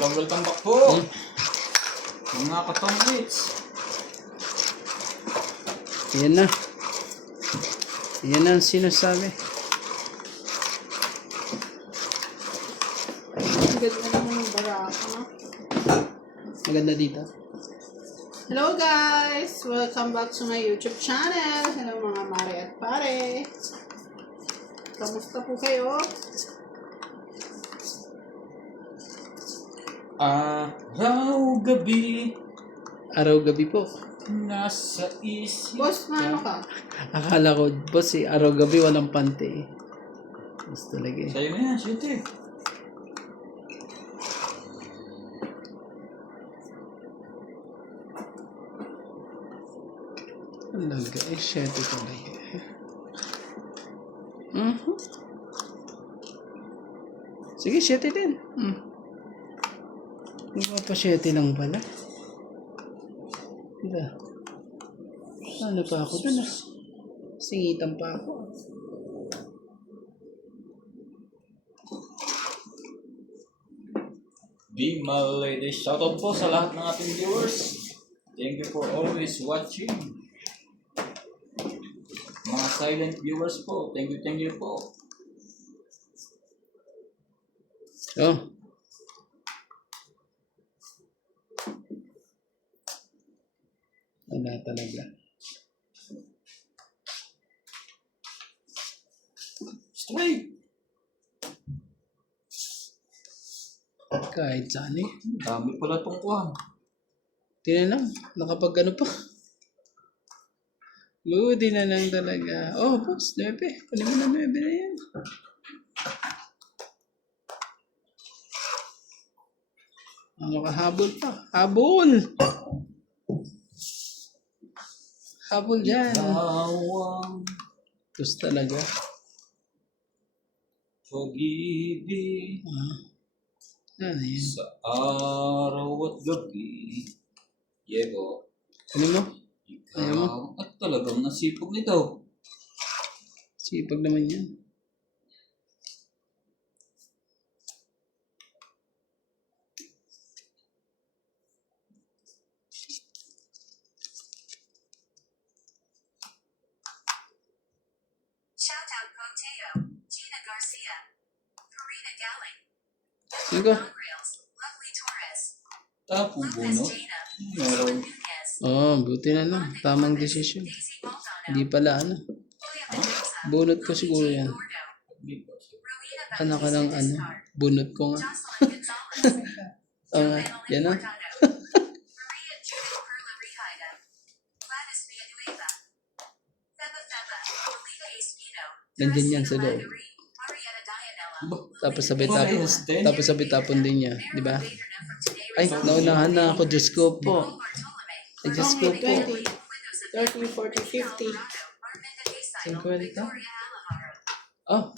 Welcome back po. Mga katonglits. Yan na. Yan na ang sinasabi. Ganda naman yung baraka. Maganda dito. Hello guys! Welcome back to my YouTube channel. Hello mga mare at pare. Kamusta po kayo? Araw-gabi. Araw-gabi po. Nasa isip. Boss, ano ka? Akala ko, boss araw-gabi walang pante eh. Boss talaga eh. Sa'yo na yan, siyete. Talaga eh, syete talaga eh. Sige, syete din. Iba pa syete lang pala. Diba? Ano pa ako dun ah? Singitan pa ako. Be my lady. Shoutout po sa lahat ng ating viewers. Thank you for always watching. Mga silent viewers po. Thank you po. Oh. Wala talaga. Straight. Kahit saan eh. Dami pala tong kuhan. Tingnan lang, nakapag ano pa. Ludi na lang talaga. Oh, boss, 9. Kunin mo na 9 na yan. Ano ka, habol pa? Habol! Habol dyan. Tawang Tus talaga. pag-ibig Ano yan? sa araw at gabi. Yego. Kunin mo? Ayaw mo? Ikaw at talagang nasipag nito. Sipag naman yan. Shout out Ponteo, Gina Garcia, Karina Galling, Sino ka? Rails, Lovely Torres, Tapong Lucas bunot. Jana, Meron. Nunez, Oh, buti na lang. Tamang desisyon. Daisy Maldonado, Hindi pala ano. Julia Mendoza, Bunot ko siguro yan. Gordo, Rowena Anak ka ng Bautista ano. Discard, Bunot ko nga. Jocelyn Gonzalez, Oo nga. Yan na. Maria Judith Perla Rihida, Gladys Villanueva, Feba Feba, Alita Espino, Nandyan yan sa loob. Marietta Dianella, Tapos sabay-tapon din niya. Di ba? Ay, naunahan na ako. Diyos ko po. Ay, Diyos ko po. 20, 30, 40, 50. 50. Oh,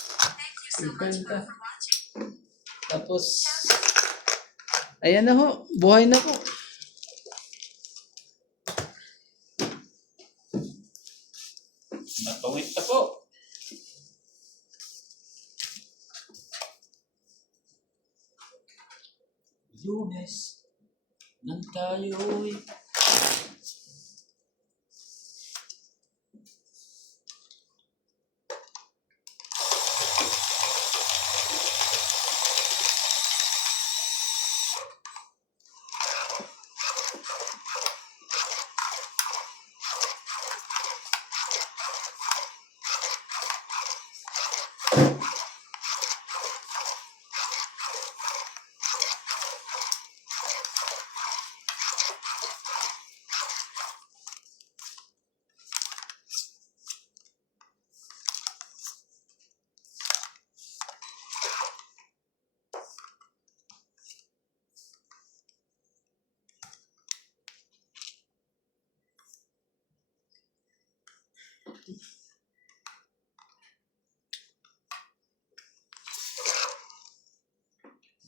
50. Tapos, ayan na ho. Buhay na po. Matawid na po. Lunes nang tayo'y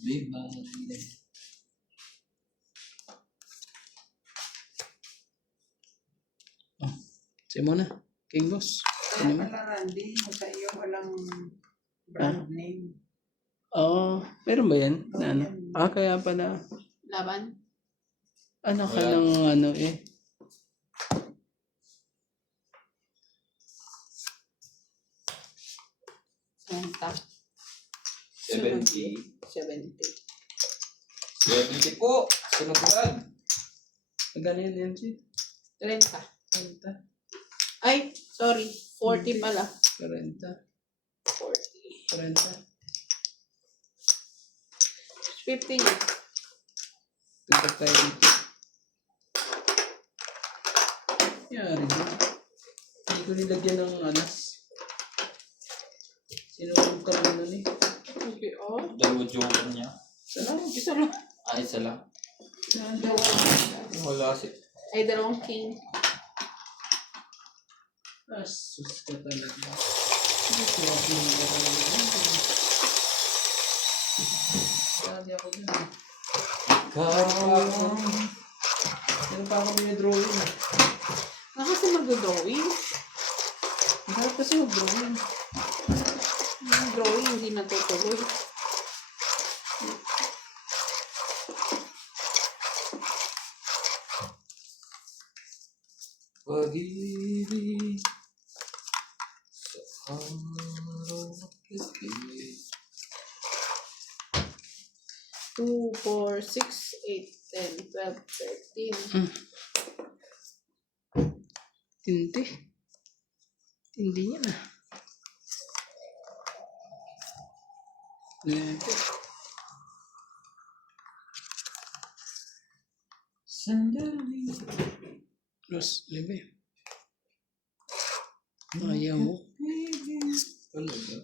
may mali. Siya muna. King Boss. Ano mo? Wala Randy, sa iyo walang brand name. Oo. Meron ba yan? Na ano? Yan, Kaya pala. Laban. Ano ka Wala. ng ano eh. Senta. 70. 70. 70 po. Sunod-sunod. Magkano yun yan, Chi? 30. 30. Ay, sorry. 40 pala. 40. 40. 40. 50 niya. 25. Yari ba? Hindi ko nilagyan ng anas. Sino yung karoon nun eh? Okay, oh. Dalawa joker niya. Salamat. Isa lang. Isa lang. Dalawang. Wala si... Ay, dalawang king. Sus ka talaga. Grabe yung karoon. Grabe ako dun eh. Meron pa ako may drawing eh. Kasi mag-drawing. Ang harap kasi mag-drawing. Yung drawing hindi natutuloy. Pag-ibig sa araw at gabi. 2, 4, 6, 8, 10, 12, 13. Tindi. Tindi yan ah. Sandali. Los, libre. Ayaw mo. Talaga.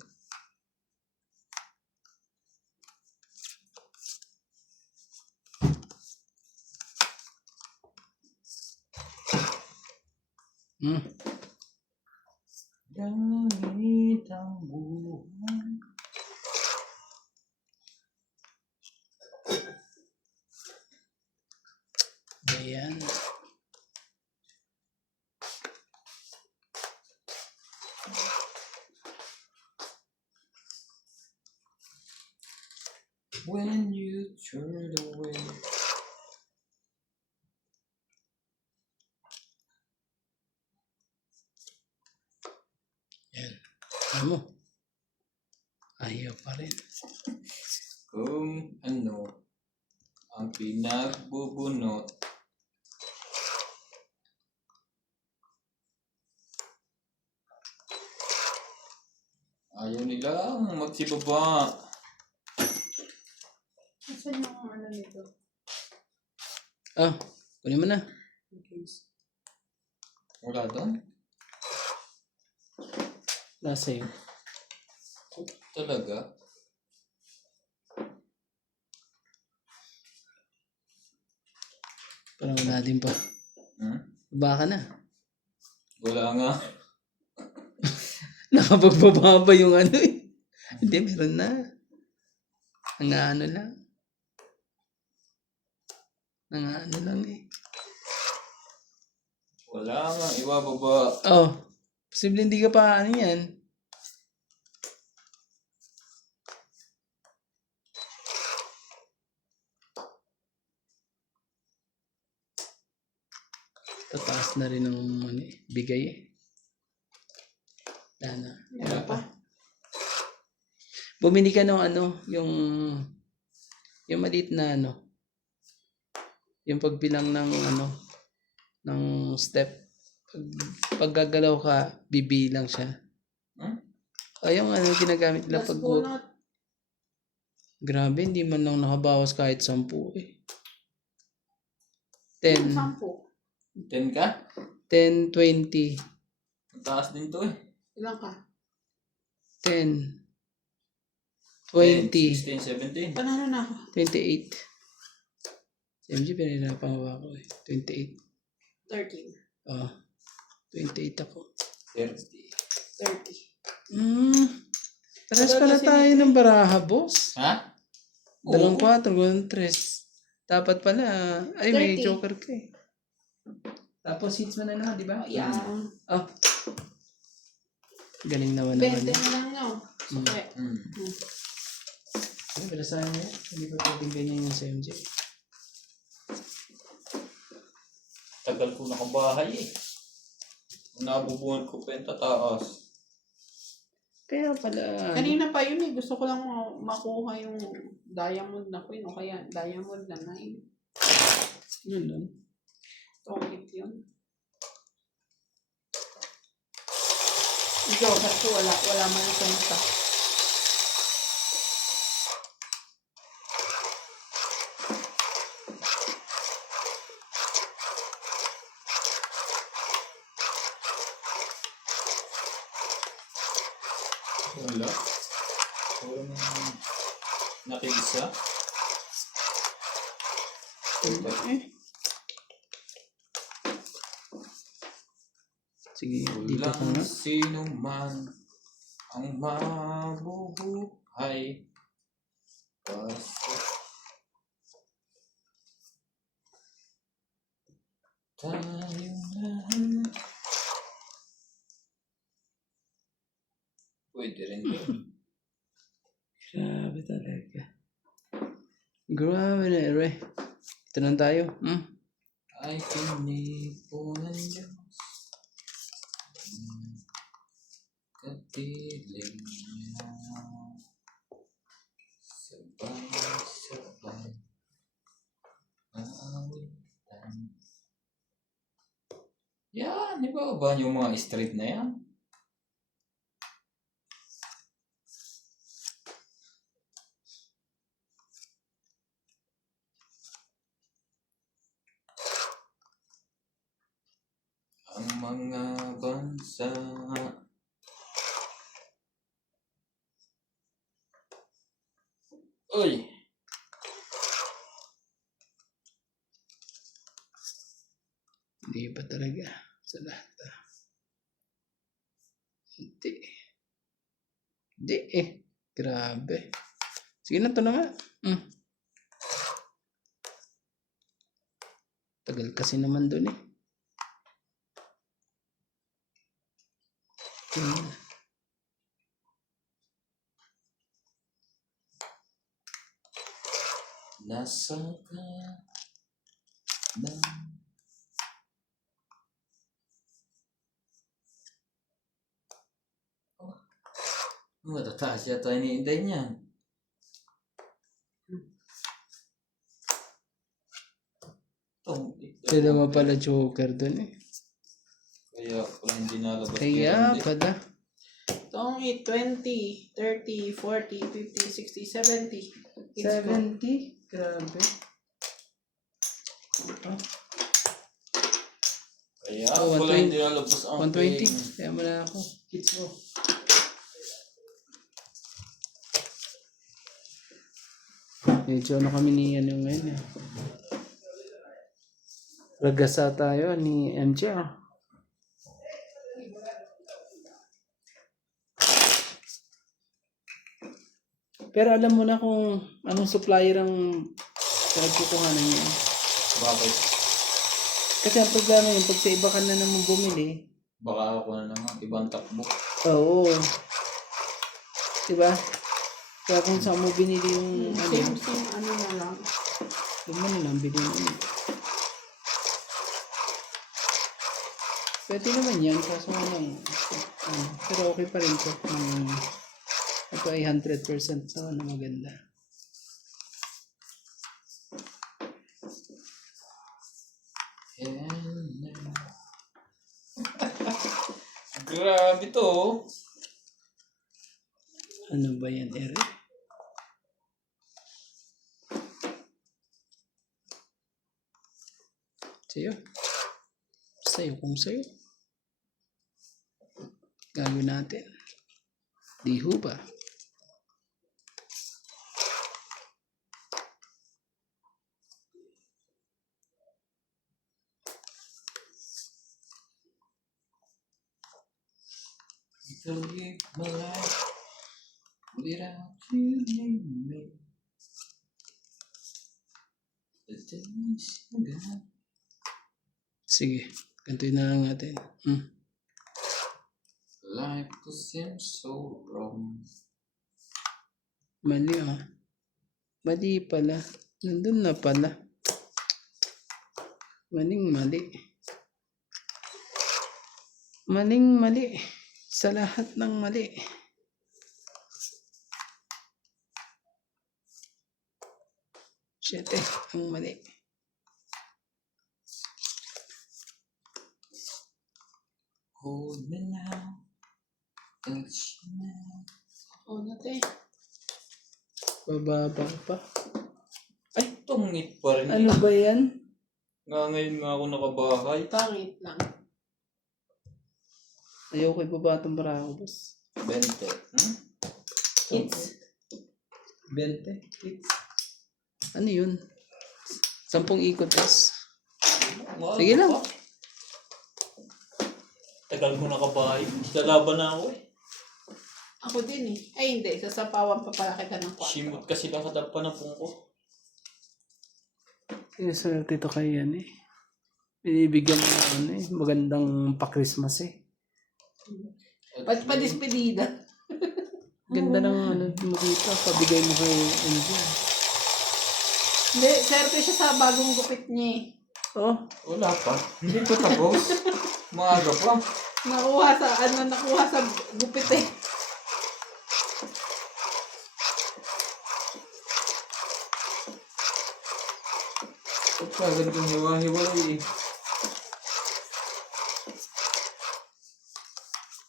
Langit ang buhay. Ayan. When you turn away. Ayan. Ano mo? Ayaw pa rin. Kung ano ang pinagbubunot. Ayaw nilang magsibaba. Saan yung ano nito? Kunin mo na. Okay. Wala doon? Nasa iyo. Talaga? Parang wala din pa. Baba ka na. Wala nga. Nakapagbaba ba yung ano eh? Hindi, meron na. Ang ano lang. Ang ano lang eh. Wala nga. Ibababa. Posible hindi ka pa ano yan. Tataas na rin ang ano, bigay eh. Wala pa. Bumili ka ng ano, yung maliit na ano, yung pagbilang ng ano, ng step. Pag gagalaw ka, bibilang siya. Yung ano, ginagamit nila pag bunot. Grabe, hindi man lang nakabawas kahit 10 eh. 10. 10 ka? 10, 20. Taas din to eh. Ilan ka? 10. 20. 16, 17. Panalo na ako. 28. Si MG, pinahirapan ko ako eh. 28. 13. 28 ako. 30. Pares pala tayo ng baraha, boss. Ha? 2, 4, 3. Dapat pala, ay may 30. joker ka eh. Tapos hits mo na naman, di ba? Yeah. Galing naman 20 naman. na lang no. Okay. Balasahan niya. Hindi pa pwedeng ganyan yung sa MJ. Tagal ko nakabahay eh. Nabubuhan ko pa yung tataas. Kaya pala... Kanina pa yun eh. Gusto ko lang makuha yung diamond na queen o kaya diamond na 9. Yun lang. Tongit yun. Ikaw, kasi wala man yung kwenta. Wala. Walang nakisa. Sige, dito ka Walang nga. sino man ang mabubuhay. Basta tayong lahat. Pwede rin yun. Grabe talaga. Grabe na, Ere. Dito lang tayo. Ay pinipunan Diyos. Katiling niya. Sabay-sabay. Aawitan. Yan, di ba ba yung mga street na yan? Ang mga bansa. Uy! Hindi ba talaga? Sa lahat. Hindi. Hindi eh. Grabe. Sige na, ito na nga. Tagal kasi naman dun eh. Nasa ka na. Matataas yata iniinday niyan. Ito naman pala joker dun eh. Kaya pala hindi nalabas Kaya kay Randy. pala. Tongit, 20, 30, 40, 50, 60, 70. It's 70? Grabe. Kaya Oh, pala 120. hindi nalabas ang 120. Kaya wala ako. Kids mo. Medyo ano kami ni ano ngayon eh. Ragasa tayo ni MJ ah. Pero alam mo na kung anong supplier ang pinagkukuhanan niya. Bakit? Kasi ang problema yun, pag sa iba ka na naman bumili, Baka ako na naman ibang takbo. oo. Diba? Kaya kung saan mo binili yung same ano na lang. doon mo na lang bilhin mo. Pwede naman yan, kaso pero okay pa rin ko. Ito ay 100% so maganda. Grabe to. Ano ba yan, Eric? Sa'yo. Sa'yo kung sa'yo. Gagawin natin. Di ho ba? To live my life without you near me. The days are gone. Sige. Gantuin na lang natin. Life could seem so wrong. Mali ah. Mali pala. Nandun na pala. Maling mali. Maling mali. Sa lahat ng mali. Siyete, ang mali. Hold me now. Touch me now. Oo na, te. Bababa pa. Ay, tungit pa rin. Ano ba yan? Nga ngayon nga ako nakabahay. Pangit lang. Ayaw ko ibabatong para ako, boss. 20. Kids. 20. Ano yun? 10 ikot, boss. Sige lang. Tagal ko nakabahay. Lalaban na ako eh. Ako din eh. Ay hindi, sasapawan pa pala kita ng kwarto. Simot kasi lang kadapa ng pungko. Sinaswerte ito kay yan eh. Binibigyan mo na ano eh. Magandang pa-Christmas eh. Ba't pa dispedida? Ganda ng ano mo kita. Pabigay mo kay MJ. Hindi, swerte siya sa bagong gupit niya eh. Oh, Wala pa. Hindi pa tapos. Maaga pa. Nakuha sa gupit eh. Pagkagad yung hiwa-hiwalay eh.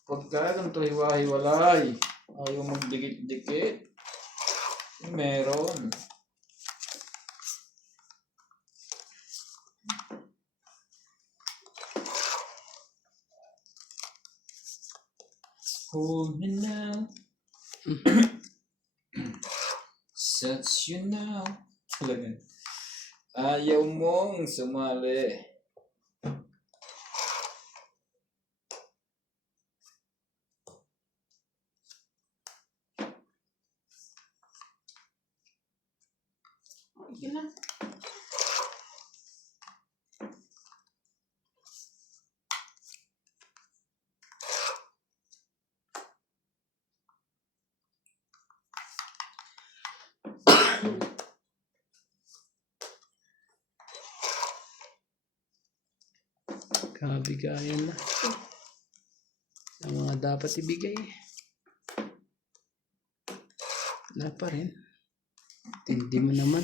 Pagkagad to hiwa-hiwalay. Ayaw magdikit-dikit. Meron. Hold me now. Such you now. Talaga. Ayaw mong sumali. Okay na. kabigayan na. Ang mga dapat ibigay. Wala pa rin. Tindi mo naman.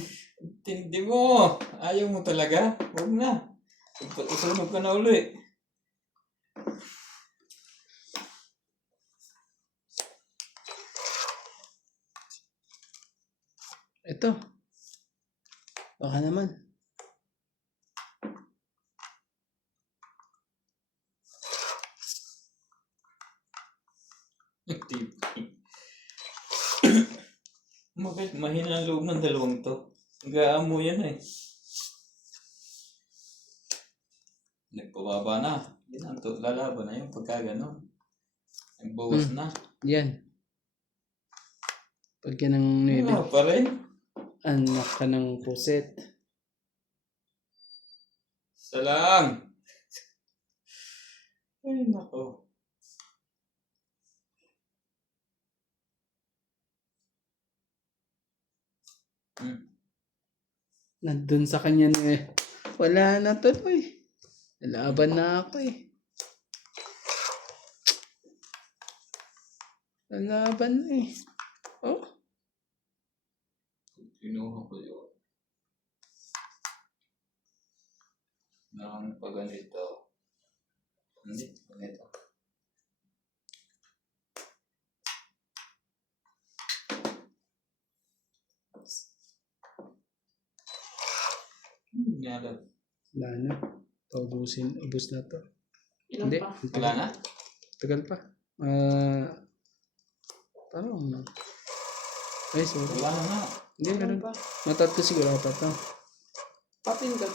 Tindi mo. Ayaw mo talaga. Huwag na. Isunog ka na uli. Ito. Baka naman. Mahina ang loob ng dalawang to. Higaan mo yan eh. Nagpababa na. Yan ang to. Lalaban na yung pagka gano'n. Nagbawas na. Yan. Pag yan ang Wala pa rin. anak ka ng puset. Isa lang. Ay, nako. Nandun sa kanya na eh. Wala na tuloy. Nalaban na ako eh. Nalaban na eh. Oh. Kinuha ko yun. Nang pag ganito. Hindi, ganito. Nalab. Wala na. Paubusin. Ubus na to. Ilan Hindi. pa? Wala na? Tagal pa. Parang ay, sorry. Wala na. Hindi, Ilan ganun. pa? Matat ko siguro apat to. Papindot.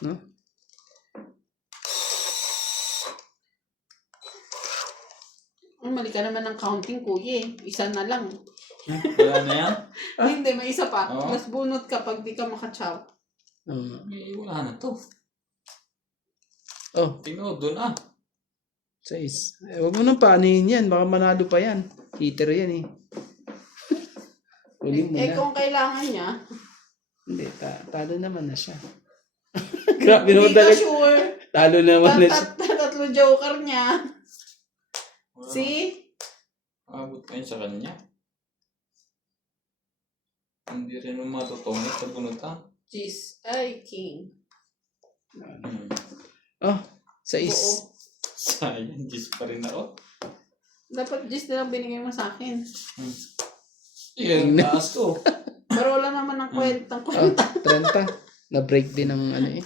No? Mali ka naman ng counting, kuya eh. Isa na lang. Wala na yan? Ay, hindi, may isa pa. Oo. Mas bunot ka pag di ka makachaw. Wala na to. Oh, Tinodo na. 6. Eh, huwag mo nang paanihin yan. Baka manalo pa yan. Heater yan eh. Uli mo Eh na. kung kailangan niya, Hindi, talo naman na siya. Grabe hindi naman ka talaga. sure. Talo naman na siya. Tatlo joker niya. See? Abot kayo sa kanya. Hindi rin mo matutungit sa bunutan. Jeez. Ay, king. Oh, sa Oo. Sayang, Diyos pa rin ako. Dapat jeez na lang binigay mo sa akin. Yan, taas ko. Pero wala naman ang kwentang Oh, kwenta. 30. Na-break din ng ano eh.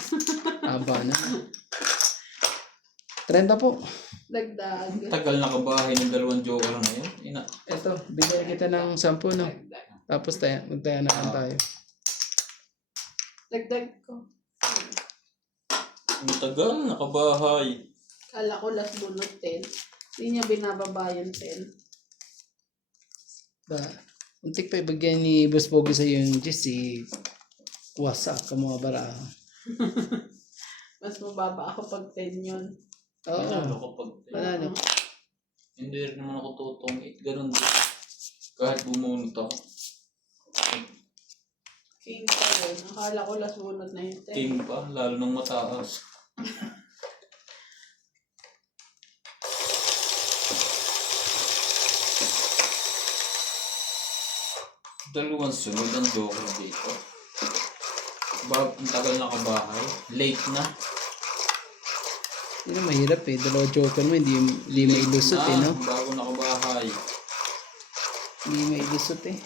Haba na. 30 po. Dagdag. Tagal nakabahay ng dalawang joker na yun. Ito, bigyan kita ng 10, no? Dagdag. Tapos magtaya na lang tayo. Dagdag ko. Ang tagal nakabahay. Kala ko last bunot 10. Hindi niya binababa yung 10. Ba, untik pa ibigay ni Boss Pogi sa yung Jesse. Wasa ka mga bara. Mas mababa ako pag 10 yun. Oo. Panalo ko pag... Panalo. Hindi rin naman ako tutungit. Ganun din. Kahit bumunot ako. King pa rin. Akala ko last bunot na yung 10. King pa, lalo nang mataas. Dalawang sunod ang joker dito. Ang tagal nakabahay. Late na. Yun ang mahirap eh. Dalawa joker mo, hindi mailusot eh, no? Bago nakabahay. Hindi mailusot eh.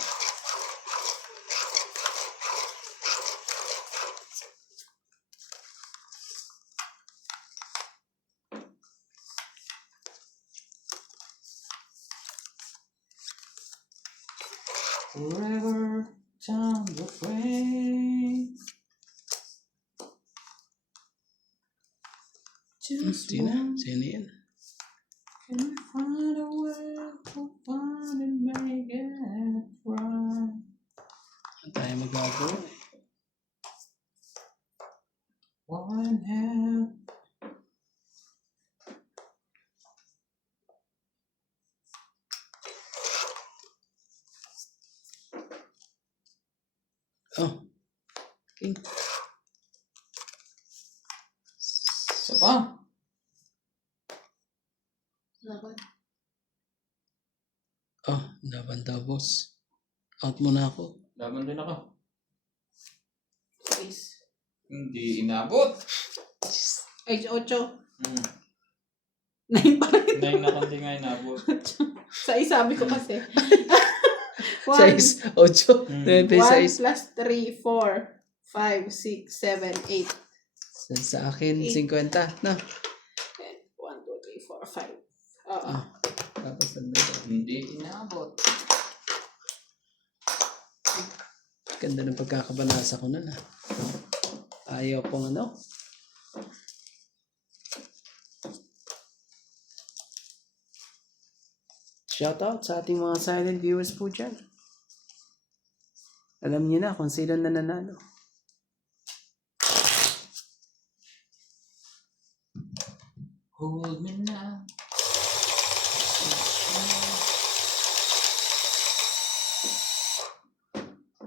Forever down the way. Just Sino? one, Sino yan? can we find a way to find and make it right? Ano tayo magagawa eh? One half. Oh. King. Isa pa. Oh, laban daw boss. Out muna ako. Laban din ako. Please. Hindi inabot. Ay, 8. Hmm. 9 pa rin. 9 na kundi nga inabot. Sa isabi ko kasi. 1 Size 8. Hmm. 9 size. plus 3, 4, 5, 6, 7, 8. Sa akin, 50. No? 1, 2, 3, 4, 5. Oo. Ah. Tapos ang dito. Hindi inabot. Ganda ng pagkakabanasa ko nun ah. Ayaw pong ano. Shoutout sa ating mga silent viewers po dyan. Alam niyo na kung sino na nanalo. Hold me now.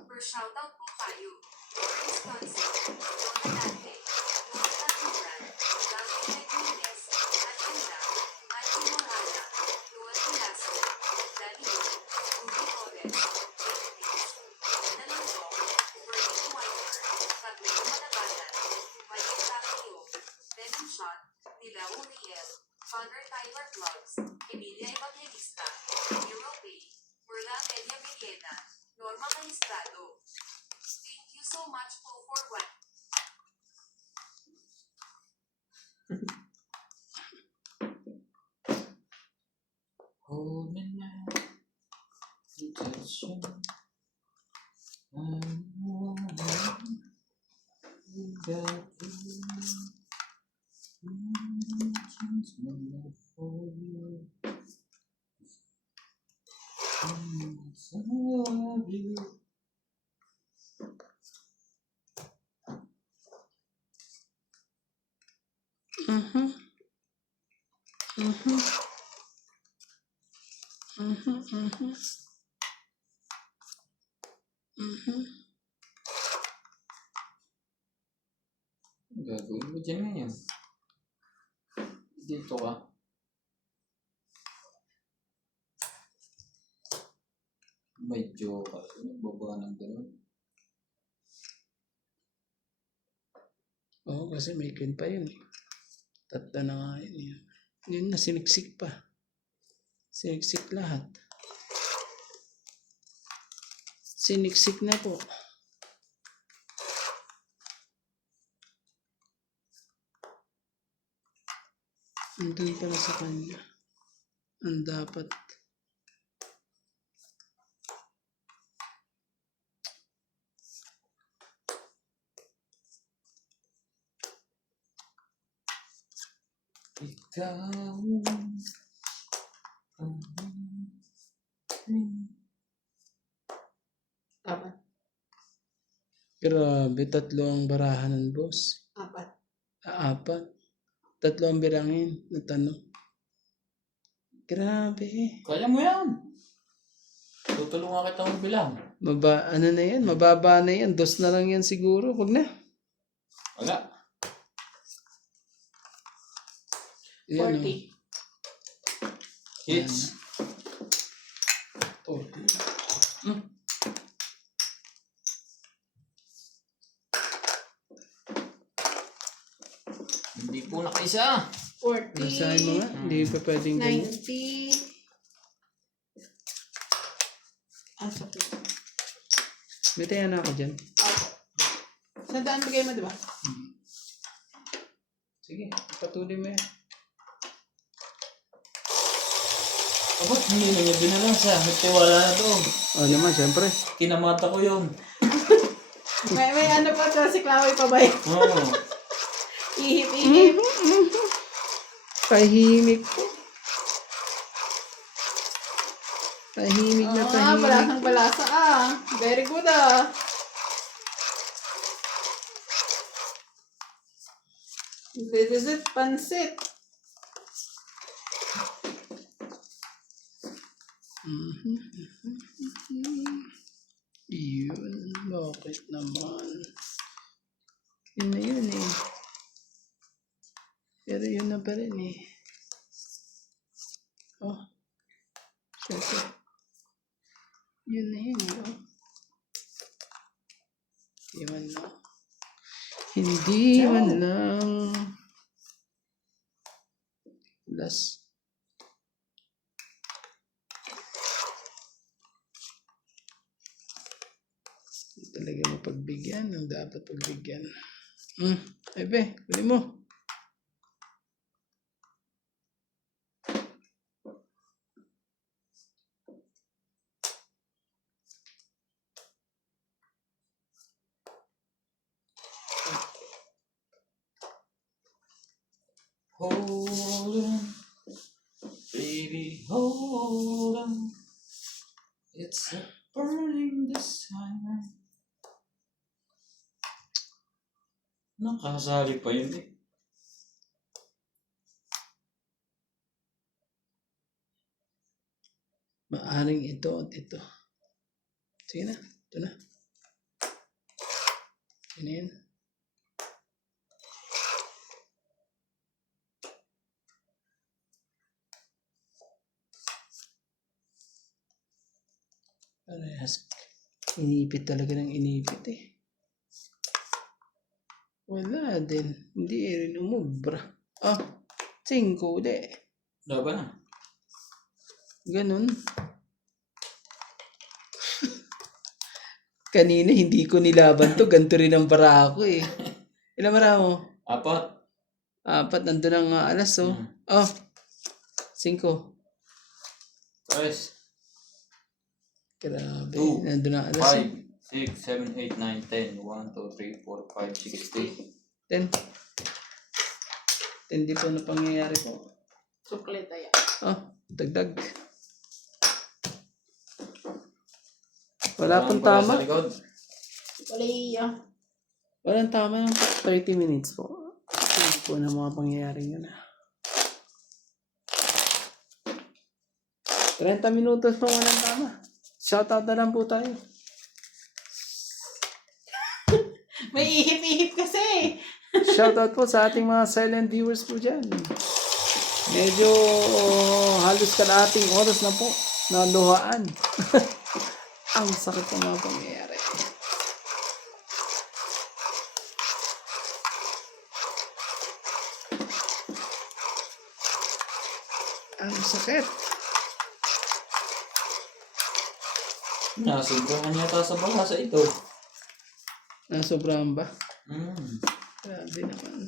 Per shoutout po tayo. Lawrence Concept, Donna Dante, Juan Taturan, Gabriel Nunez, Atanda, Mikey Morala, Luan Velasco, Danilo, Rudy Torres, David Nalanggo, Bernie Whiter, Taglito Malabanan, Mike Tapio, Venom Shot, Nila Uriel, Father Tyler Vlogs, Emilia Evangelista, Hero Pay, Merla Media Villena, Norma Calistrado. Thank you so much po for what. Hold me now. Touch you. I'm warm. You got me. Change my life for you. I love you. Gagawin mo dyan ngayon. Dito ka. Medyo nagbaba ng gano'n. Oo, kasi may queen pa yun. Tatlo na nga yun. Yun na, siniksik pa. Siniksik lahat. Siniksik na po. Andun pala sa kanya. Ang dapat. Ikaw. Apat. Grabe, 3 ang barahan ng boss. Apat. 4. 3 ang bilangin na tanong. Grabe. Kaya mo yan. Tutulungan kita magbilang. Ano na yan? Mababa na yan. 2 na lang yan siguro. Huwag na. Wala. Yan, 40. Hits. oh. Hindi po nakaisa. 40. Basahin mo nga. Hindi pa pwedeng ganyan. 90. Sakit. May tayo na ako dyan. Sandaan bigay mo, di ba? Sige, patuloy mo yan. Abot, hindi na niya binalasa. Nagtiwala na to. Naman, syempre. Kinamata ko yun. May ano pa to, si Chloe pa ba yun? Oo. Ihip-ihip. Tahimik po. Tahimik na tahimik. Balasang balasa Very good This is it, pansit. Yun, bakit naman? Yun na yun eh. Pero yun na pa rin eh. Oh. Syempre. Yun na yun eh. Oh. Iwan lang. Hindi man lang. Last. Talaga mapagbigyan ang dapat pagbigyan. Ebe, kunin mo. Hold on. Baby, hold on. It's a burning desire. Nakasali pa yun eh. Maaring ito at ito. Sige na. Ito na. Yan na yan. Parehas. Inipit talaga ng inipit eh. Wala din. Hindi rin umubra. 5 uli. Laban na. Ganun. Kanina hindi ko nilaban to. Ganito rin ang bara ko eh. Ilan bara mo? 4. 4. Nandun ang alas oh. 5. Press. Grabe. 2, Nandun ang alas 5, 6, 7, 8, 9, 10. 1, 2, 3, 4, 5, 6, 8. 10. 10 di po na pangyayari po. Suklita yan. Dagdag. Wala pong tama. Sa likod. Walang tama ng 30 minutes po. Hindi po na mga pangyayari yun. 30 minutos po walang tama. Shoutout na lang po tayo. May ihip-ihip kasi. Shoutout po sa ating mga silent viewers po dyan. Medyo halos kalahating oras na po na luhaan. Ang sakit ng mga pangyayari. Ang sakit. Nasobrahan yata sa balasa ito. Nasobrahan ba? Mm. Grabe naman.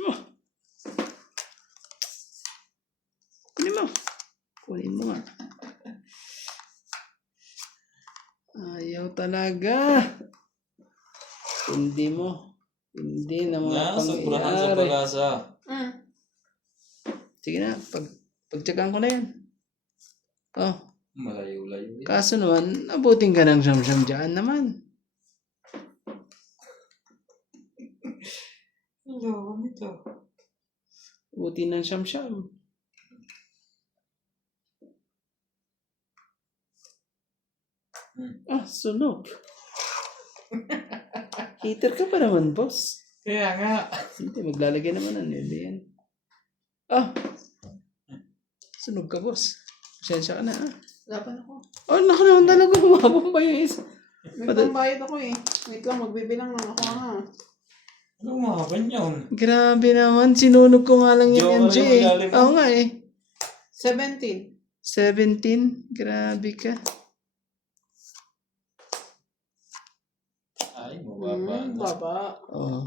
Oh. Kunin mo. Kunin mo nga. Ayaw talaga. Hindi mo. Hindi na mga Nasobrahan sa pangyayari. balasa. Sige na. Pagtsagaan ko na yan. Oh. Malayo-layo. Kaso naman, abutin ka ng siyam-siyam dyan naman. Ano nito? Abutin ng siyam-siyam. Sunog. Hater ka pa naman, boss. Kaya nga. Hindi, maglalagay naman ng nila yan. Sunog ka, boss. Pasensya ka na, Laban ako. naku naman talaga, umabang ba yung isa? May pambayad ako eh. Wait lang, magbibilang lang ako Anong mahaban yun? Grabe naman, sinunog ko nga lang yung Joke MJ lang, eh. ilalim mo. Oo nga eh. 17. 17? Grabe ka. Ay, mababa na. Baba. Oh.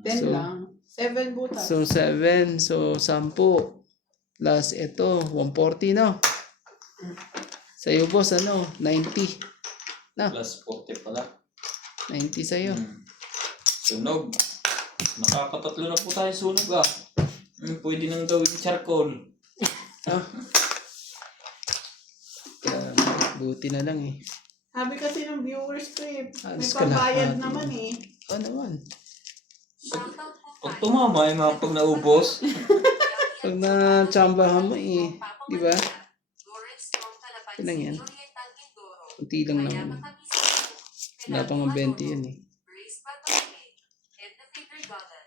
10 lang. 7 butas. So 7, so 10. Plus ito, 140 no? Sa'yo boss, 90. No? Plus 40 pala. 90 sa'yo. Sunog. Nakakatatlo na po tayo sunog Pwede nang gawin charcoal. Buti na lang eh. Sabi kasi ng viewers ko eh. May Alis ka pambayad lahat. naman eh. Oo naman. Shoutout po Pag tayo. tumama yung mga pag naubos. Pag na-tsambahan mo eh. Di ba? Lawrence Tom Calapansin, Ilan yan? Oriental Mindoro. Kunti lang Kaya naman. makabisa. Wala pang 20 yan eh. Grace Batole. And the Figure Golden.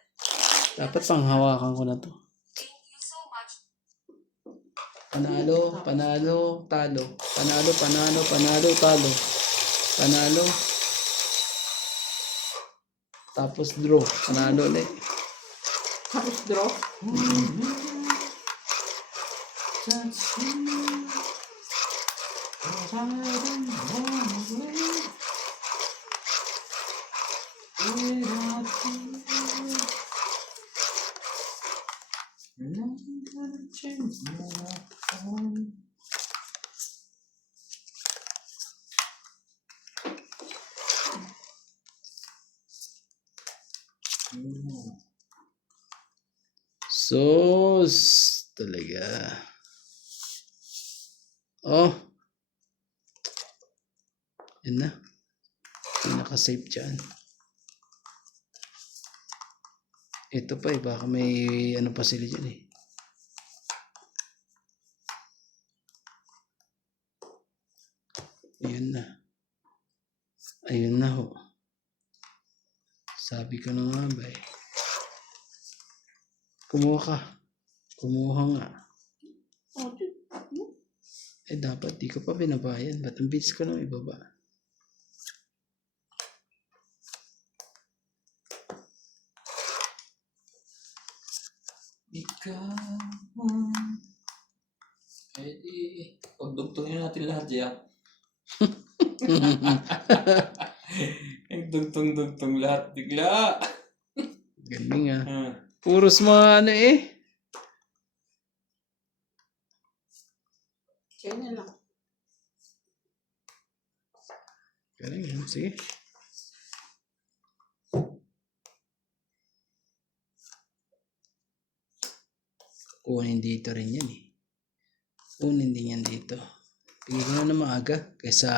Dapat panghawakan ko na to. Thank you so much. Panalo, panalo, talo. Panalo, panalo, panalo, talo. Panalo. Tapos draw. Panalo ulit. Tapos draw. Sos talaga. Oh. Yan na. Pinaka-safe dyan. Ito pa eh. Baka may ano pa sila dyan eh. Ayun na. Ayun na ho. Sabi ko na nga ba eh. Kumuha ka. Kumuha nga. Eh dapat di ko pa binabayan. Ba't ang bilis ko nang ibaba? Ikaw. Eh di, pagdugtungin natin lahat yan. Dugtong-dugtong lahat bigla. Galing ah. Ah. Puros mga ano eh. Kaya lang. Galing ah. Sige. Kunin dito rin yan eh. Kunin din yan dito. Bigyan ko na maaga kaysa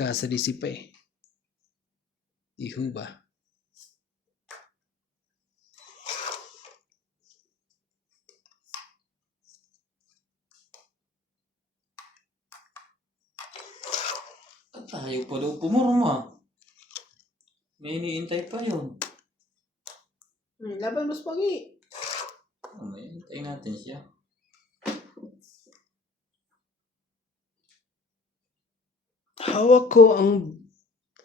magkasalisi pa eh. Di ho ba? Ayaw pa daw pumorma. May iniintay pa yun. Laban, mas pagi. May hintayin natin siya. Hawak ko ang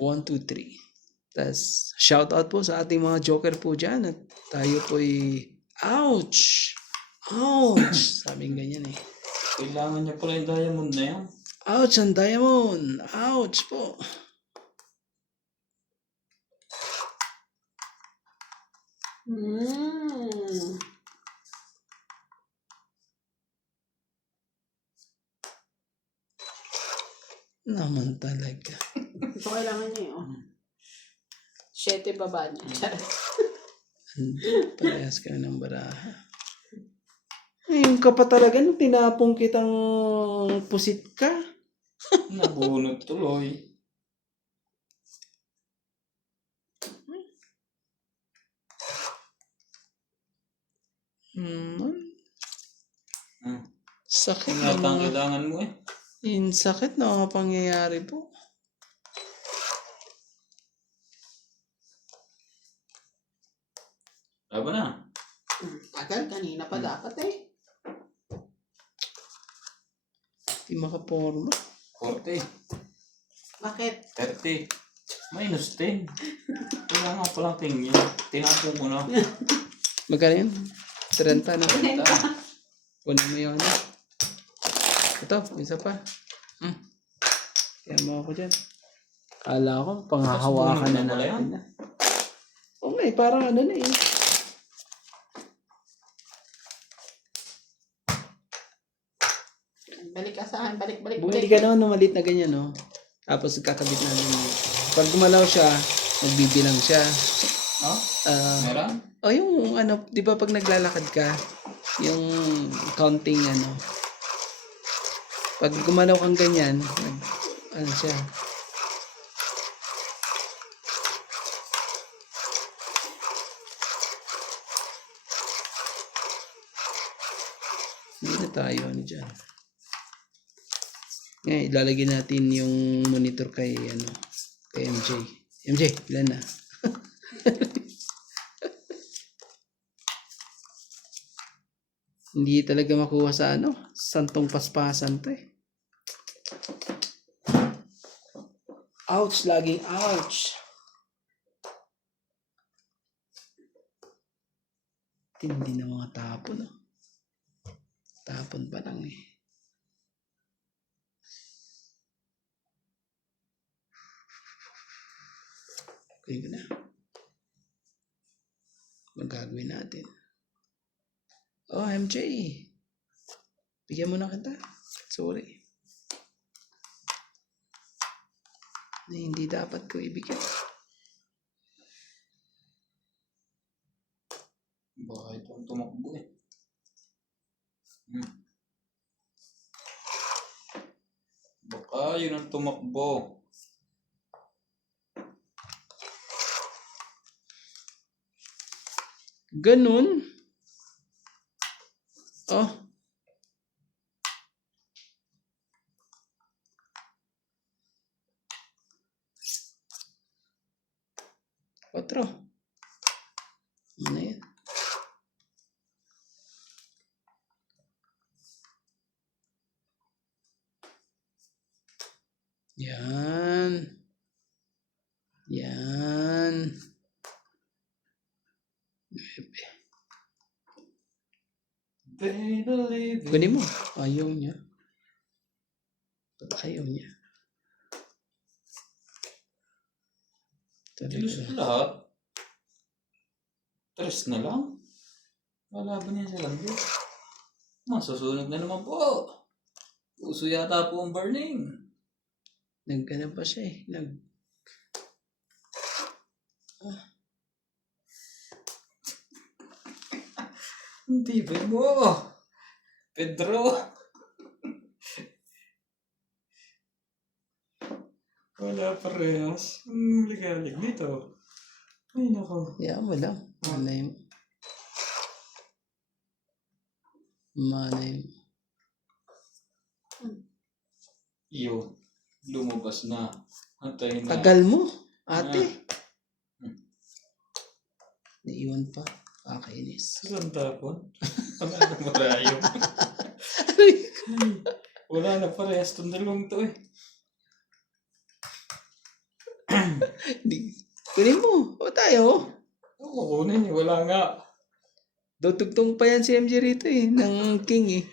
1, 2, 3. Tas, shout out po sa ating mga joker po dyan. At tayo po'y, ouch! Ouch! Sabing ganyan eh. Kailangan niya pala yung diamond na yan. Ouch ang diamond! Ouch po! Mm. Naman talaga. So, kailangan niya yun. 7 baba niya. Charot. Parehas kami ng baraha. Ayun ka pa talaga nung tinapong kitang pusit ka. Nabunot tuloy. Sakit Yung na yata ang mga... kailangan mo eh. Yung sakit na mga pangyayari po. Laba na. Tagal, kanina pa dapat eh. Di makaporma. 40. Bakit? 30. Minus 10. Wala nga palang tingin. Tinapong ko na. Magkano yun? 30 na. 30. Kunin mo yung ano. Ito, isa pa. Kaya mo ako dyan. Kala ko, panghahawakan na Tapos bunot na natin na. Oo nga eh, parang ano na eh. Balik ka sa akin. Balik, balik, Bumili balik. ka naman ng maliit na ganyan, no? Tapos kakabit namin yun. Pag gumalaw siya, magbibilang siya. Oh? Ah, Meron? o yung ano, di ba pag naglalakad ka, yung counting ano, pag gumalaw kang ganyan, ano siya, hindi na tayo ano dyan. Ngayon, ilalagay natin yung monitor kay ano, kay MJ. MJ, ilan na? Hindi talaga makuha sa ano, santong paspasan to eh. Ouch, laging ouch. Tindi na mga tapon, no? Tapon pa lang eh. Okay ko na. Magagawin natin. Oh, MJ. Bigyan mo na kita. Sorry. Na hindi dapat ko ibigay. Baka itong tumakbo eh. Baka yun ang tumakbo. Ganun. Oh. Otro. Ano yan? Yan. Yan. They believe in... Kunin mo. Ayaw niya. Ayaw niya. Kilos Talaga. na lahat. 3 na lang. Malaban yan sa langgo. Masusunog na naman po. Puso yata po ang burning. Nagkana pa siya eh. Hindi ba mo? Pedro. Wala parehas. Ligalig dito. Ay nako. Yan mo lang. Malay mo. Malay mo. Iyo. Lumabas na. Antayin na. Tagal mo, ate. Naiwan pa. Kakainis. Saan tapon? Wala na malayo. Wala na parehas itong dalawang to eh. Kunin mo. O tayo. Oo, kunin eh. Wala nga. Dutugtong pa yan si MJ rito eh. Ng king eh.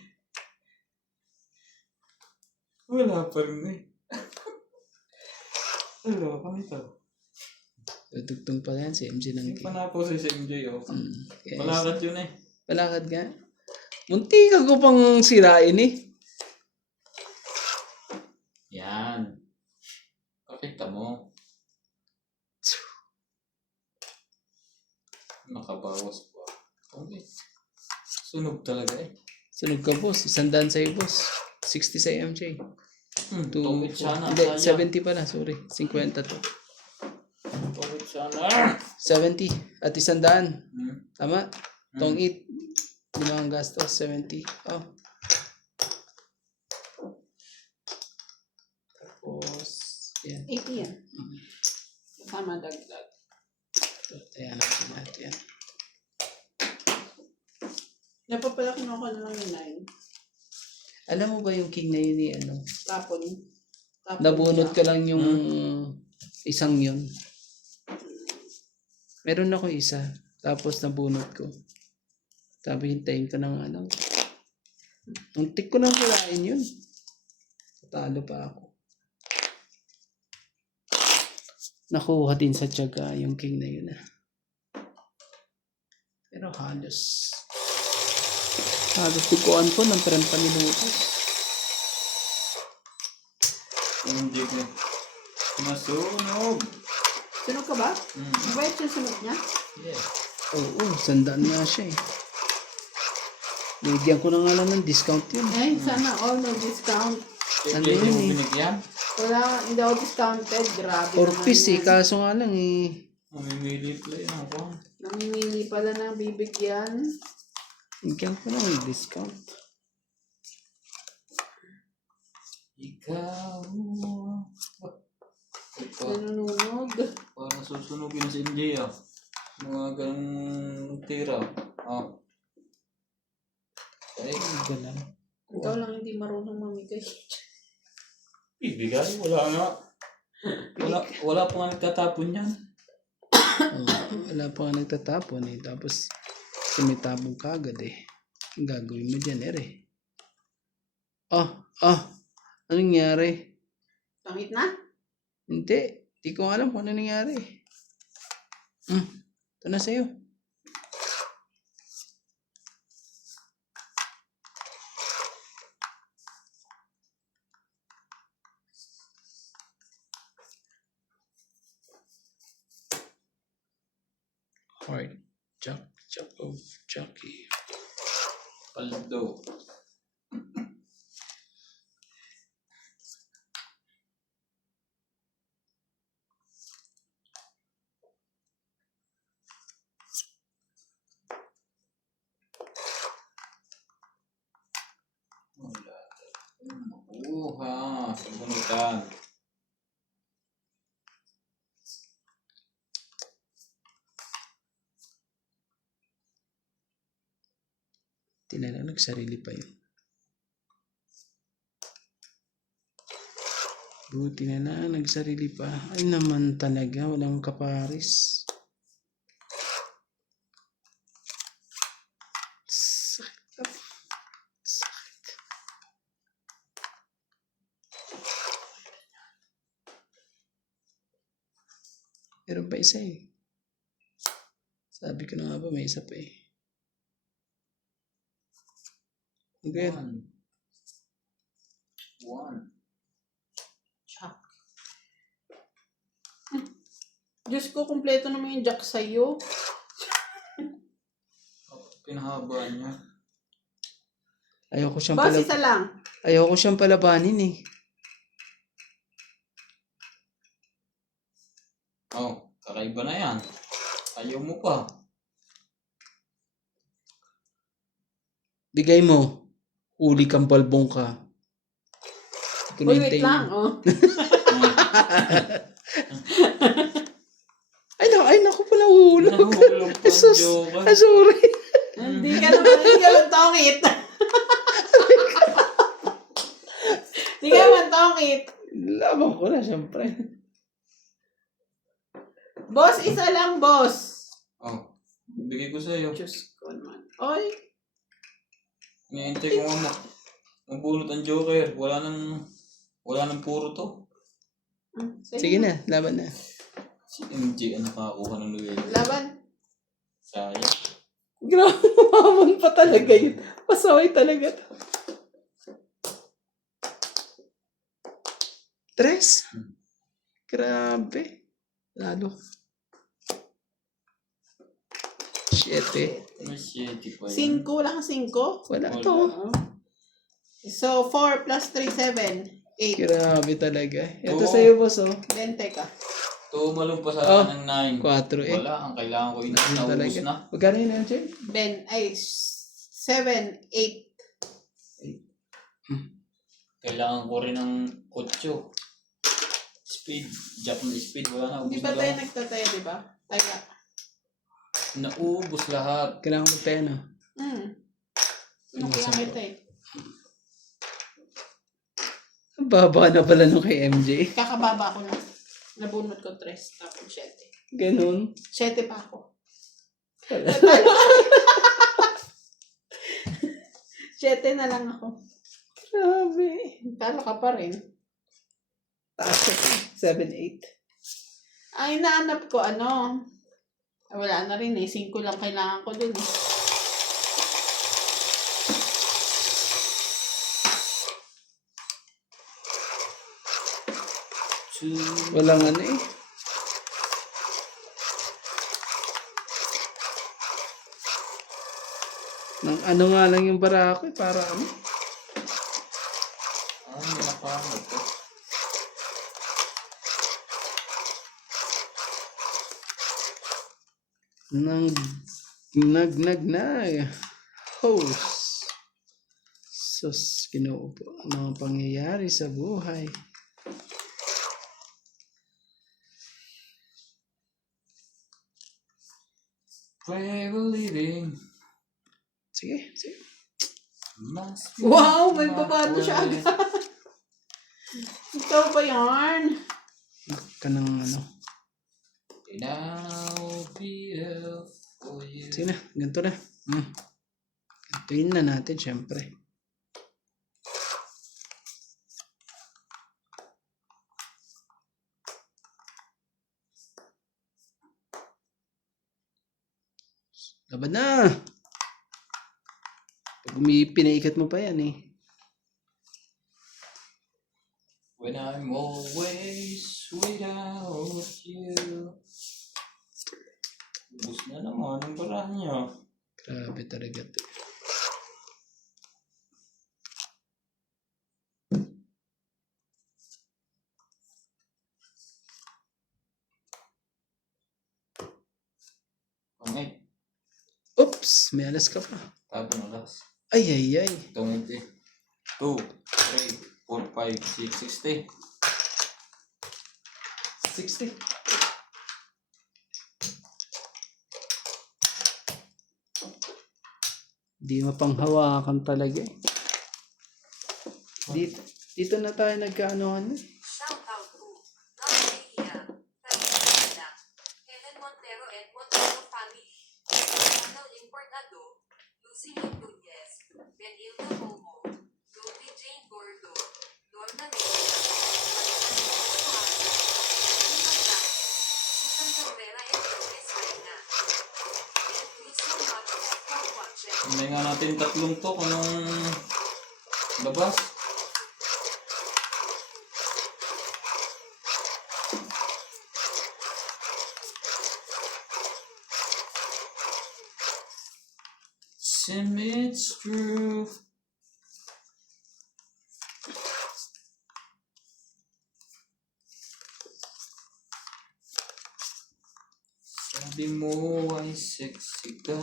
Wala pa rin eh. Wala kami to. Dutugtong pa yan si MJ ng Yung king. panapo si MJ oh. Yes. Malakad yun eh. Palakad nga. Munti ka ko pang sirain eh. Yan. Pakita mo. Nakabawas pa. Okay. Sunog talaga eh. Sunog ka boss. 100 sa'yo boss. 60 sa MJ. Tungit sana. Hindi, sayang. 70 pala. Sorry. 50 to. Tungit sana. 70 at 100. Tama? Hmm. Tong 8. Hindi na ang gastos. 70. Oh. Tapos, yan. 80 yan. Kasama dagdag. Ayan natin natin. Napapala kinuha na lang yung 9. Alam mo ba yung king na yun ni ano? Tapon. Nabunot siya. ka lang yung isang yun. Meron ako isa. Tapos nabunot ko. Sabi hintayin ko ng ano. Muntik ko nang kulain yun. Talo pa ako. Nakuha din sa tiyaga yung king na yun. Pero halos tikuan ko ng 30 minutos. Hindi ko. Masunog. Sunog ka ba? Mabait yung sunog niya? Yeah. Oo, 100 nga siya eh. Bigyan ko na nga lang ng discount yun. Eh, sana all no discount. Ano Hindi yun mo eh? binigyan? Wala, hindi ako discounted. Grabe 4 piece eh, yan. kaso nga lang eh. Mamimili pala yun ako. Namimili pala ng bibigyan. Bigyan ko na ng discount. Ikaw. Ito. Nanunog. Parang susunugin si MJ ah. Mga ganong tira. Ah. Ay, Ganun. Ikaw lang hindi marunong mamigay. ibigay. Wala nga. Wala pa nga nagtatapon yan. Wala pa nga nagtatapon eh. Tapos sumitapon ka agad eh. Ang gagawin mo dyan eh. Anong nangyari? Pangit na? Hindi. Di ko alam kung ano nangyari. Ito na sa'yo. Hard. Jack of Jockey. Paldo. Wala. Makuha. Sabunutan. Tinala, nagsarili pa yun. Buti na lang, nagsarili pa. Ay naman talaga, walang kaparis. Sakit. Sakit. Meron pa isa eh. Sabi ko na nga ba, may isa pa eh. Okay. One. Chuck. Diyos ko, kumpleto naman yung jack sa'yo. Pinahaba niya. Ayoko siyang Boss, isa lang. Ayoko siyang palabanin eh. Oh, kakaiba na yan. Ayaw mo pa. Bigay mo. Uli kang balbong ka. Uy, wait lang. Oh. Ay, naku po, nahulog. Nahulog pa ang Sus, joker. sorry. Hindi ka naman tongit. Hindi ka naman tongit. Laban ko na, syempre. Boss, isa lang, boss. Oh, bibigay ko sa'yo. Diyos ko naman. Oy. Ngayon ko nga mabunot ang joker. Wala nang puro to. Sige na, laban na. Si MJ ang nakakuha ng luwelo. Laban. Sayang. Grabe, mamon pa talaga yun. Pasaway talaga to. 3. Grabe. Lalo. 7. May 7 pa yan. 5 lang, 5. Wala to. So, 4 plus 3, 7. 8. Grabe talaga. Ito Oo. sa'yo, boss, oh. 20 ka. Tumalong pa sa Oh, ng 9. 4 eh. Wala, ang kailangan ko yun. Ano Naubos talaga? na. Magkano yun, MJ? 7, 8. Kailangan ko rin ng 8. Speed. Japan speed. Wala na. Di Ubus ba na tayo lahat. nagtataya, di ba? Taya. Naubos lahat. Kailangan mo tayo, no? Ano kaya kita eh? Ang baba na pala nung kay MJ. Kakababa ko na. Nabunot ko 3, tapos 7. Ganun. 7 pa ako. 7 na lang ako. Grabe. Talo ka pa rin. Taas ko. 7, 8. Ay, naanap ko wala na rin eh. 5 lang kailangan ko dun eh. Walang ano eh. Nang ano nga lang yung barako eh. Para ano. Ay, nakahangad ko. Nag. Host. Sus, Ginoo po. Ano ang pangyayari sa buhay? Pray believing. Sige. Must be Wow, may my babato siya way. agad. Ikaw ba yarn? Ka ng ano. And I'll be there for you. Sige na, ganito na. Gantuin na natin, syempre. Laban na! Pag pinaikat mo pa yan eh. When I'm always without you. Ubus na naman ang barahan niya. Grabe talaga to. Pangay. Oops! May alas ka pa. Tapo na last. Ay. 20. 2, 3, 4, 5, 6, 60. 60. Di mapanghawakan talaga eh. Dito na tayo nagkaanohan eh. Shout out to Noelia, Kayla, Helen Montero and Montero family, Ronald Importado, Lucy Nunez, Benilda Momo, Ruby Jane Gordo, Lorna Reyes, Susan Cabrera and Lourdes Reina. And please so much for watching. Hindi nga natin tatlong to kung anong labas. Sim, it's true. Sabi mo ay sexy ka.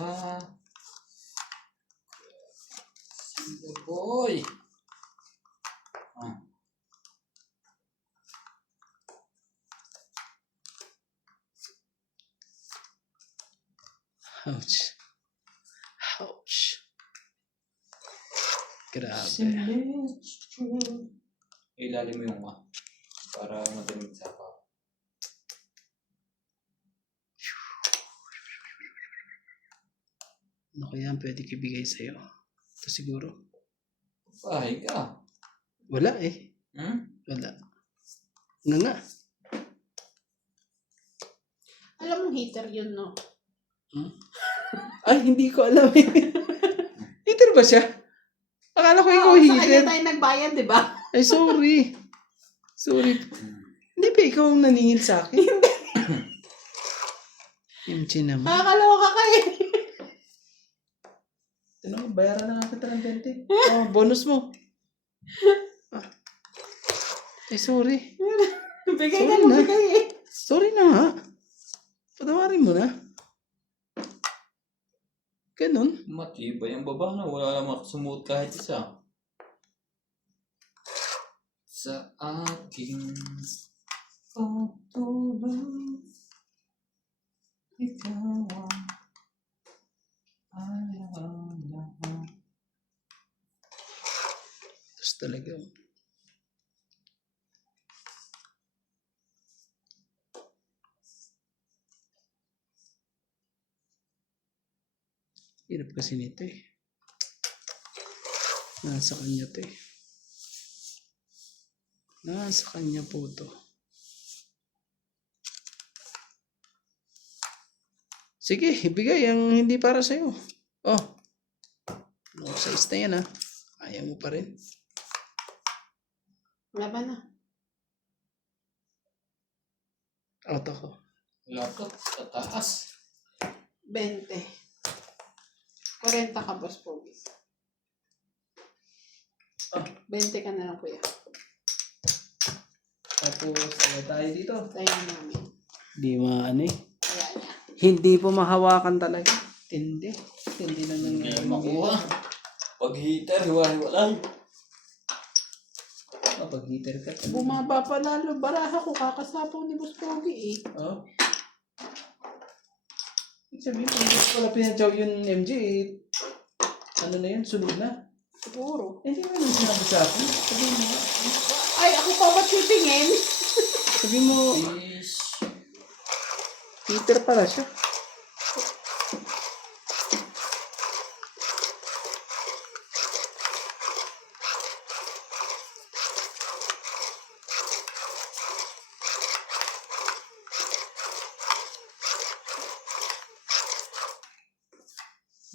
Sige boy. Ouch. Ouch. Grabe. Ilalim mo yung para madinig sa pa. Ano kaya ang pwede kibigay sa'yo? Ito siguro. Pahay ka. Wala eh. Wala. Nga. Alam mo, heater yun, no? Ay, hindi ko alam eh. Heater ba siya? Akala ko ikaw Sa kanya heater. tayo nagbayad, di ba? Ay, sorry. Sorry. Hindi ba ikaw ang naningil sa akin? MG naman. Nakakaloka ka eh. Ano, bayaran na nga kita ng 20. Oh, bonus mo. Ay, sorry. Bigay Sorry ka na. na, bigay eh. Sorry na nga. Patawarin mo na. Ganun. Matibay ang baba na. Wala namang sumuot kahit isa. Sa aking pagtulog, ikaw ang alam. Tapos talaga. Hirap kasi nito eh. Nasa kanya to eh. Nasa kanya po to. Sige, ibigay ang hindi para sa'yo. Oh. No size na yan ah. Ayaw mo pa rin. Laban na. Out ako. Lapot sa taas. 20. 40 ka, Boss Pogi. 20 ka na lang, kuya. Tapos, tayo dito. Tayo namin. Di maano eh. Kaya niya. Hindi po mahawakan talaga. Tindi. Tindi na Hindi nangyari. makuha. Pag heater, hiwa-hiwalay. Pag heater ka. Bumaba pa lalo. Baraha ko kakasapaw ni Boss Pogi eh. Oh. Ibig sabihin, kung gusto pala pinadyaw yung MJ, eh, ano na yun, sunod na. Siguro. Hindi mo nang sinabi sa akin. Sabihin mo, Ay, ako pa ba titingin? sabihin mo, Is heater pala siya.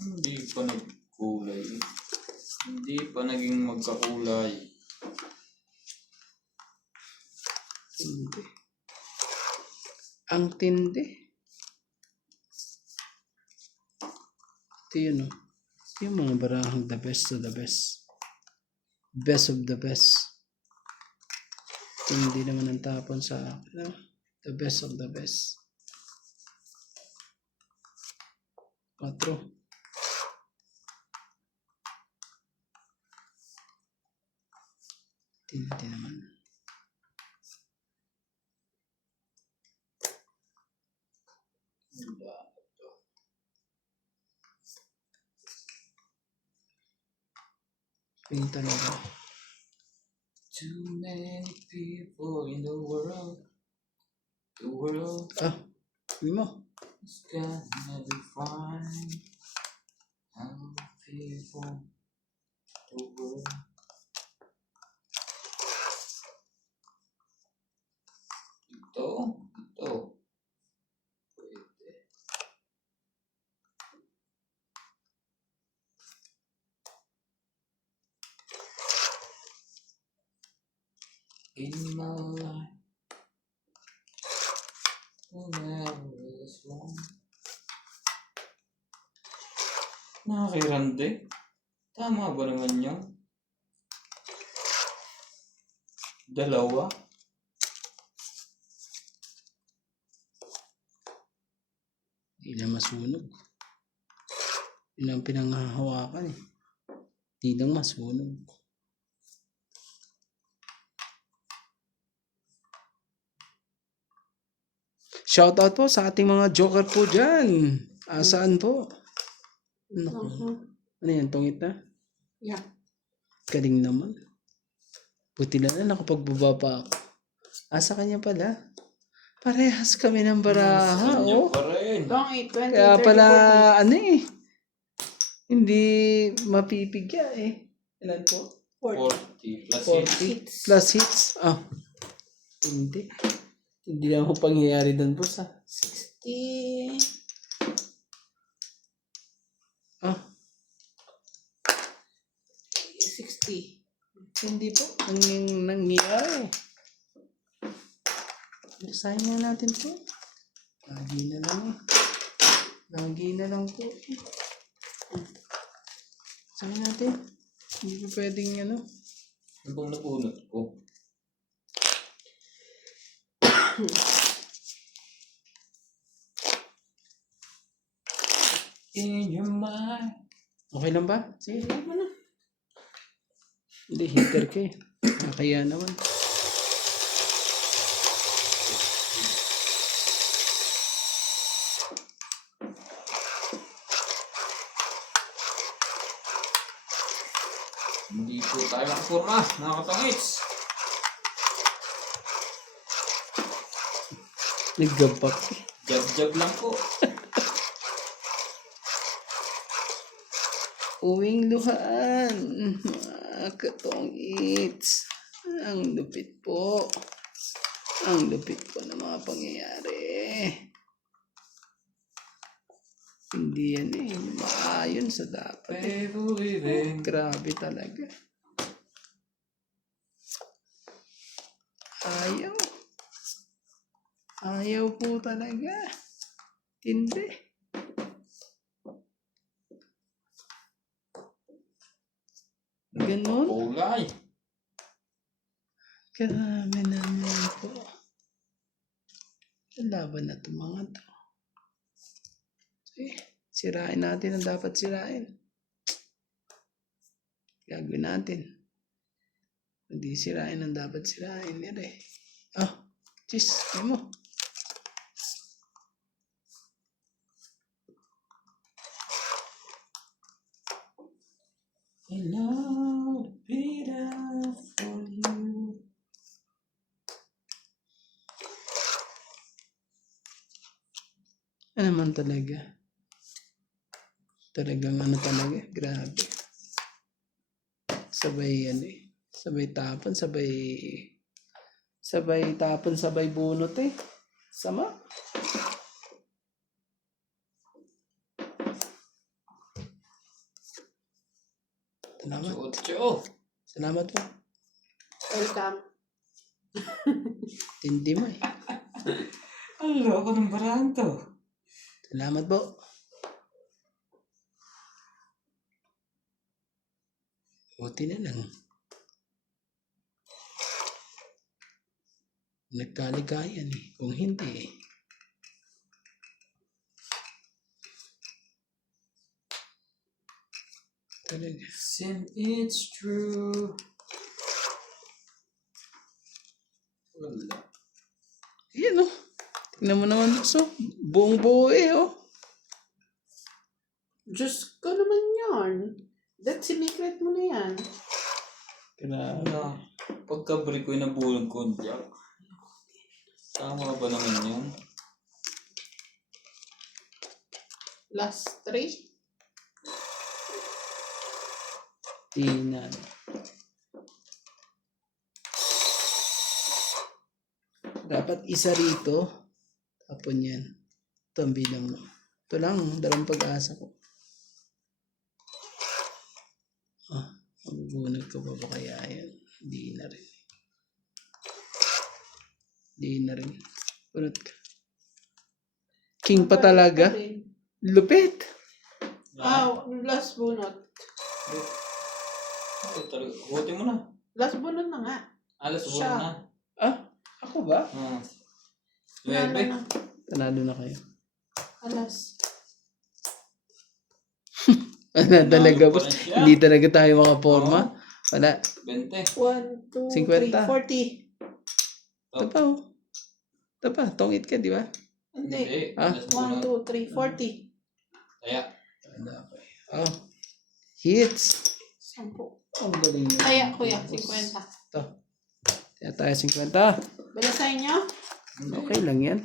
hindi pa nagkulay. Hindi pa naging magkakulay. Tindi. Ang tindi. Ito yun, oh. Ito yung mga barahang the best of the best. Best of the best. Hindi naman ang tapon sa akin. No? The best of the best. 4. Tindi naman. Pink talaga. Too many people in the world. The world Ah, hindi mo. is gonna be fine. How people, the world. Ito. Pwede. In my life, whenever is wrong. Nakakirande. Tama ba naman yun? Dalawa? Hindi na masunog. Yun ang pinanghahawakan eh. Hindi nang masunog. Shoutout po sa ating mga joker po dyan. Saan po? Naku. Uh-huh. Ano yan? Tungit na? Yeah. Galing naman. Buti na nakapagbaba pa ako. Sa kanya pala. Parehas kami ng baraha, Kanya oh. pa rin. Long 8, 20, Kaya 30, pala, ano eh. Hindi mapipigya eh. Ilan po? 40. 40 plus 40 Hits. plus hits. Hindi. Hindi lang ako pangyayari doon po sa. 60. Ah, 60. hindi po. Nangyayari. Design na natin po. Lagi na lang eh. Lagi na lang po eh. Design natin. Hindi po pwedeng ano. Ano bang napunot ko? In your mind. Okay lang ba? Sige. Alam mo na. Hindi, hitter ka eh. Kaya naman. Hindi po tayo nakaporma, mga katangits. Naggapak. Jab-jab lang po. Uwing luhaan. Mga katongits. Ang lupit po. Ang lupit po ng mga pangyayari. Hindi yan eh. Maayon sa dapat eh. Grabe talaga. Ayaw. Ayaw po talaga. Tindi. Ganon. Kulay. Grabe naman po. Laban na itong mga to. Sirain natin ang dapat sirain. Gagawin natin. Hindi sirain ang dapat sirain. Yan eh. Jeez. Kaya mo. Hello, Peter, for you. Ano naman talaga? Talagang ano talaga? Grabe. Sabay yan eh. Sabay tapon, sabay tapon, sabay bunot eh. Sama. Salamat. Ocho. Salamat po. Welcome. Tindi mo eh. Ang loko ng barahan to. Salamat po. Buti na lang. Nagkaligayan eh. Kung hindi eh. Talaga. Sin it's true. Wala. Yan oh. Tingnan mo naman so. Buong buo eh oh. Diyos ko naman yarn. That's sinikret mo na yan. Grabe. Wala. Pagka-break ko yung nabulog ko, Jack. Tama ba naman yun? Last 3. Tingnan. Dapat isa rito. Tapon yan. Ito ang bilang mo. Ito lang. Dalawang pag-asa ko. Magbunod ko pa ba kaya yan? Hindi na rin. Hindi na rin. Bunod ka. King pa talaga. Lupit. Last bunot. Talaga. Buti mo na. Last bunot na nga. Alas buwan Siya. na. Ako ba? Panalo 9. na. Panalo na kayo. Alas. Talaga pa boss. rin siya. Hindi talaga tayo makaporma. Wala. 20. 1, 2, 50. 3, 40. Ito pa oh. Ito pa. Tongit ka, di ba? Hindi. Alas 1, buwan. 2, 3, 40. Kaya. Oh. Hits. 10. Ang galing niya. Kaya, kuya, 50. Ito. Kaya tayo 50. Bala sa inyo? Okay lang yan.